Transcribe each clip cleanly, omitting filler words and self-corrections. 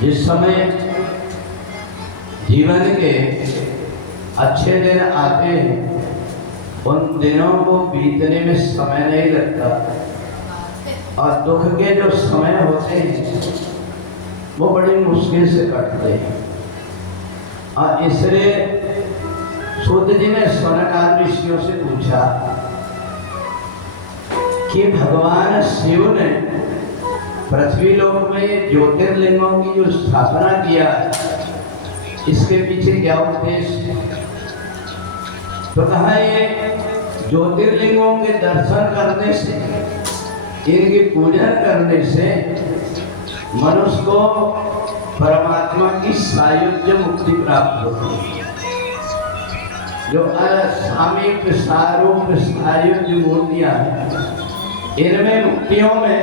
जिस समय जीवन के अच्छे दिन आते हैं उन दिनों को बीतने में समय नहीं लगता और दुख के जो समय होते हैं वो बड़ी मुश्किल से कटते हैं। और इसलिए सूत जी ने सनकादिक ऋषियों से पूछा कि भगवान शिव ने पृथ्वी लोक में ज्योतिर्लिंगों की जो स्थापना किया इसके पीछे क्या उद्देश्य? तो कहा ये ज्योतिर्लिंगों के दर्शन करने से, इनकी पूजन करने से मनुष्य को परमात्मा की सायुज्य मुक्ति प्राप्त होती है। जो सामीप्य सारूप्य सायुज्य मूर्तियां हैं इनमें मुक्तियों में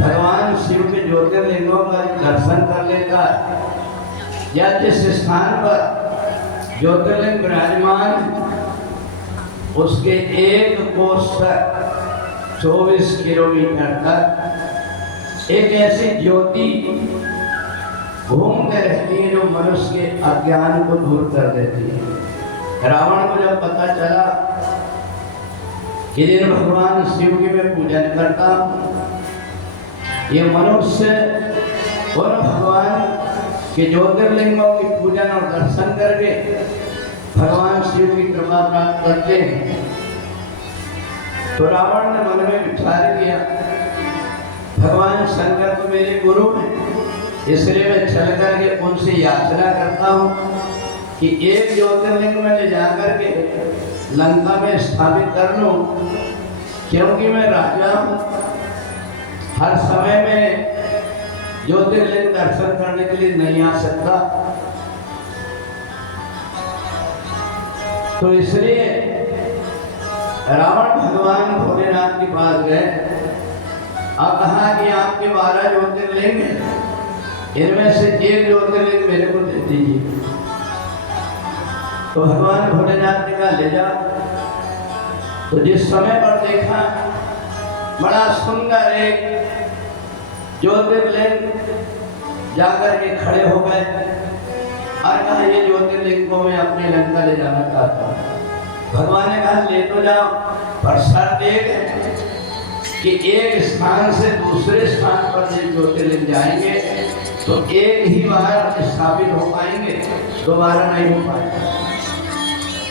भगवान शिव के ज्योतिर्लिंगों का दर्शन कर लेता है या जिस स्थान पर ज्योतिर्लिंग विराजमान उसके एक कोस तक 24 किलोमीटर तक एक ऐसी ज्योति घूमते रहती है जो मनुष्य के अज्ञान को दूर कर देती है। रावण को जब पता चला कि भगवान शिव की मैं पूजन करता हूँ, ये मनुष्य और भगवान के ज्योतिर्लिंगों की पूजन और दर्शन करके भगवान शिव की कृपा प्राप्त करते हैं, तो रावण ने मन में विचार किया भगवान शंकर तो मेरे गुरु हैं, इसलिए मैं चल करके उनसे याचना करता हूँ कि एक ज्योतिर्लिंग में ले जाकर के लंका में स्थापित कर लूं, क्योंकि मैं राजा हूँ, हर समय में ज्योतिर्लिंग दर्शन करने के लिए नहीं आ सकता। तो इसलिए रावण भगवान भोलेनाथ के पास गए और कहा कि आपके 12 ज्योतिर्लिंग हैं, इनमें से एक ज्योतिर्लिंग मेरे को दे दीजिए। तो भगवान भोलेनाथ ने कहा ले जा। तो जिस समय पर देखा बड़ा सुंदर एक ज्योतिर्लिंग जाकर के खड़े हो गए और कहा ये ज्योतिर्लिंग को मैं अपनी लंका ले जाना चाहता हूँ। भगवान ने कहा ले तो जाओ, पर शर्त एक है कि एक स्थान से दूसरे स्थान पर जब ज्योतिर्लिंग जाएंगे तो एक ही बार स्थापित हो पाएंगे, दोबारा नहीं हो पाएंगे।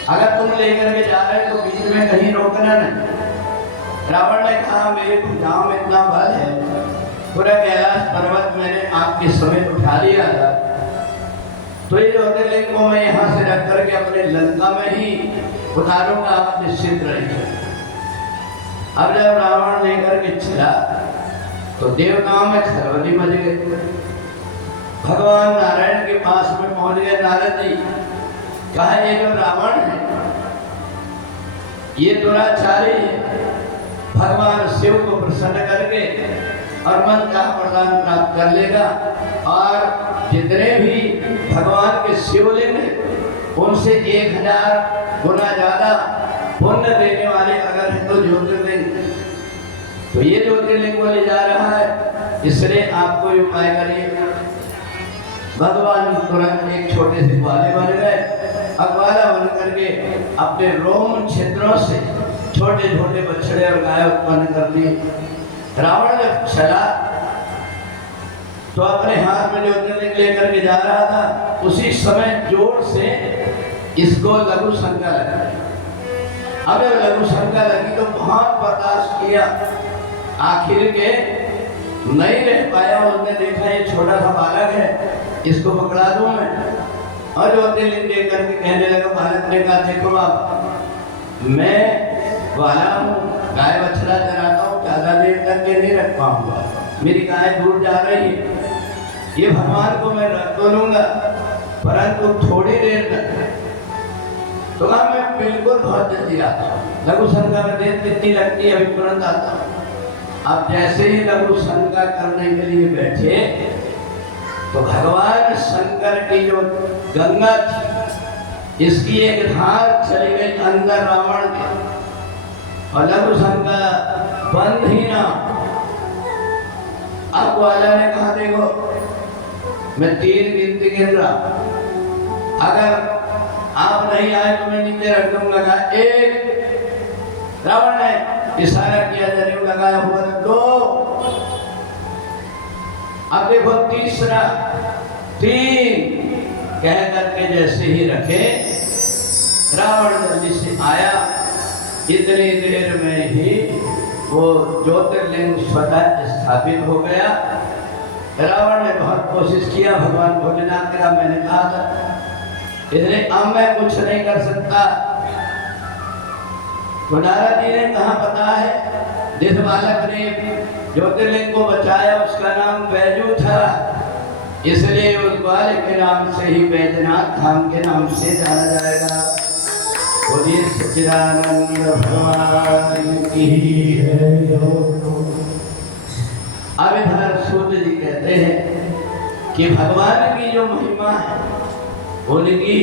अगर तुम लेकर के जा रहे तो बीच में कहीं रोकना नहीं। रावण ने कहा मेरे गांव में इतना बल है, पूरा कैलाश पर्वत मैंने आपके समेत उठा लिया था, तो ये ज्योतिर्लिंग को मैं यहाँ से रख करके अपने लंका में ही उतारूंगा, आप निश्चित रहिए। अब जब रावण लेकर के चला तो देवताओं में खलबली मच गई। भगवान नारायण के पास में पहुंच गए नारद जी, कहा ये जो रावण है ये दुराचारी है, भगवान शिव को प्रसन्न करके और मन का वरदान प्राप्त कर लेगा, और जितने भी भगवान के शिवलिंग हैं उनसे 1000 गुना ज्यादा पुण्य देने वाले अगर है तो ज्योतिर्लिंग, तो ये ज्योतिर्लिंग को ले जा रहा है, इसलिए आपको उपाय करिए। भगवान तुरंत एक छोटे से ग्वाले बन गए, ग्वाला बन करके अपने रोम क्षेत्रों से छोटे छोटे बछड़े और गाय उत्पन्न कर दिए। रावण जब चला तो अपने हाथ में ज्योतिर्लिंग लेकर के जा रहा था, उसी समय जोर से इसको लघु शंका लगी। अब जब लघु शंका लगी तो बहुत बर्दाश्त किया, आखिर के नहीं रह पाया। उसने देखा ये छोटा सा बालक है, इसको पकड़ा दूं मैं, और ज्योतिर्लिंग देख करके कहने लगा। बालक ने कहा देखो आप, मैं वाला हूँ, गाय बछड़ा चराता हूँ, ज्यादा देर तक के नहीं रख पाऊंगा, मेरी गाय दूर जा रही है, ये भगवान को मैं रख तो लूंगा परंतु थोड़ी देर तक। तो मैं बिल्कुल बहुत जल्दी आता हूँ, लघु शंका में देर कितनी लगती है, अभी तुरंत आता हूँ। अब जैसे ही लघु शंका करने के लिए बैठे तो भगवान शंकर की जो गंगा थी इसकी एक धार चली गई अंदर रावण के, और लघु शंका बंद ही ना। अब ग्वाला ने कहा देखो मैं 3 गिनती गिन रहा, अगर आप नहीं आए तो मैं नीचे रख दूंगा। 1 रावण ने इशारा किया, जनेऊ लगाया हुआ था। 2 अब देखो तीसरा, 3 कह करके जैसे ही रखे रावण जल्दी से आया। इतनी देर में ही वो ज्योतिर्लिंग स्वतः स्थापित हो गया। रावण ने बहुत कोशिश किया, भगवान भोलेनाथ का मैंने कहा था इसलिए अब मैं कुछ नहीं कर सकता। तो नारद जी ने कहा पता है, जिस बालक ने ज्योतिर्लिंग को बचाया उसका नाम बैजू था, इसलिए उस बालक के नाम से ही बैजनाथ धाम के नाम से जाना जाएगा। बोलिए सच्चिदानंद भगवान की है। अब इधर सूर्य जी कहते हैं कि भगवान की जो महिमा है उनकी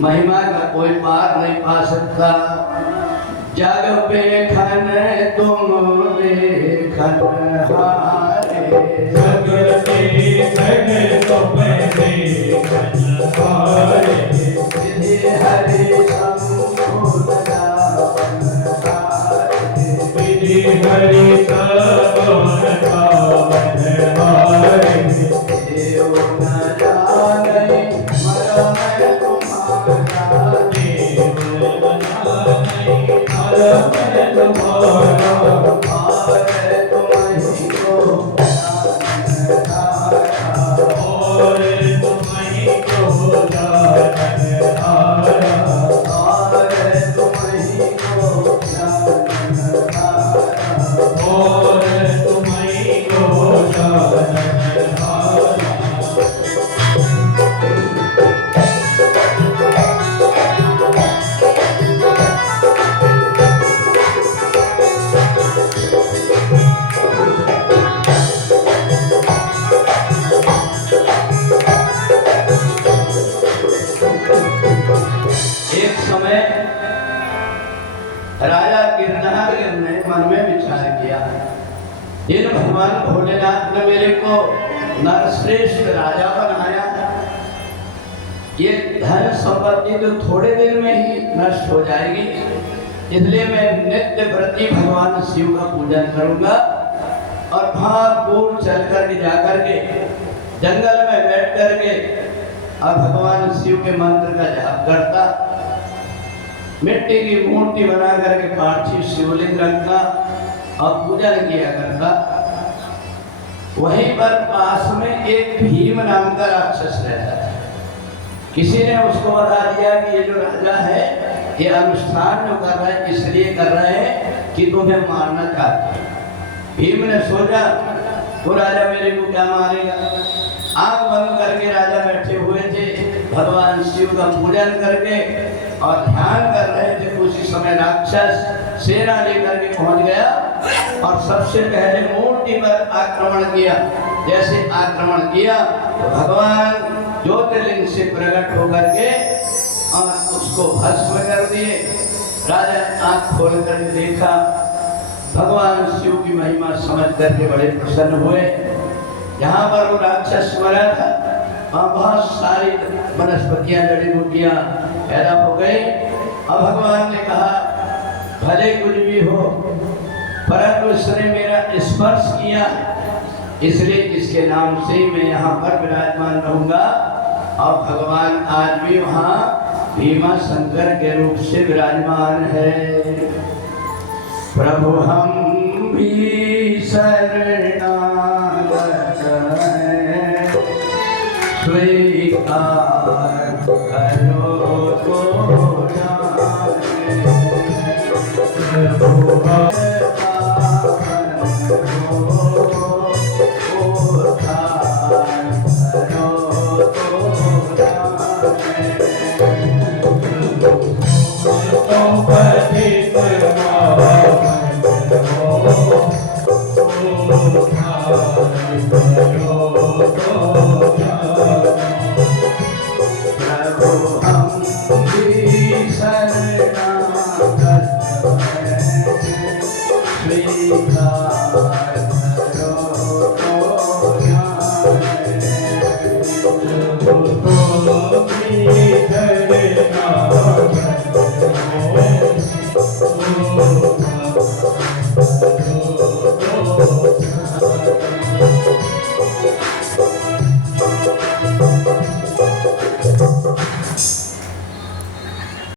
महिमा का कोई पार नहीं पा सकता। जग बेखन तुम देखन हारे, जग बेखन तुम देखन हारे, विधि हरि शंभु लगावन हारे, विधि हरि शंभु लगावन हारे, देव न जाने मरम तुम्हारा, देव न जाने मरम तुम्हारा, हारे तुम्हीं को जानन हारा, और तुम्हीं को जानन हारा, हारे तुम्हीं को जानन हारा, और तुम्हीं को जानन हारा। एक समय राजा गिरधारी ने मन में विचार किया, इन भगवान भोलेनाथ ने मेरे को नरश्रेष्ठ राजा बनाया, ये धन संपत्ति तो थोड़े दिन में ही नष्ट हो जाएगी, इसलिए मैं नित्य प्रति भगवान शिव का पूजन करूंगा और बहुत दूर चल कर के जाकर के जंगल में बैठ करके अब भगवान शिव के मंत्र का जाप करता, मिट्टी की मूर्ति बना करके पार्थिव शिवलिंग रखता और पूजन किया करता। वहीं पर पास में एक भीम नाम का राक्षस रहता था। किसी ने उसको बता दिया कि ये जो राजा है ये अनुष्ठान जो कर रहा है इसलिए कर रहे हैं कि तुम्हें मारना चाहते हैं। भीम ने सोचा वो राजा मेरे को क्या मारेगा। आंख बंद करके राजा बैठे हुए थे, भगवान शिव का पूजन करके और ध्यान कर रहे थे। उसी समय राक्षस सेना लेकर के पहुंच गया और सबसे पहले मूर्ति पर आक्रमण किया। जैसे आक्रमण किया तो भगवान ज्योतिर्लिंग से प्रकट होकर के और उसको भस्म कर दिए। राजा आंख खोल कर देखा, भगवान शिव की महिमा समझ करके बड़े प्रसन्न हुए। यहाँ पर वो राक्षस मरा था, वहाँ बहुत सारी वनस्पतियां जड़ी बूटियां पैदा हो गई। अब भगवान ने कहा भले कुछ भी हो परंतु इसने मेरा स्पर्श किया, इसलिए इसके नाम से ही मैं यहाँ पर विराजमान रहूंगा। और भगवान आज भी वहाँ भीमा शंकर के रूप से विराजमान है। प्रभु हम भी शरणागत हैं, स्वीकार करो तो जाने। प्रभु हम हो तो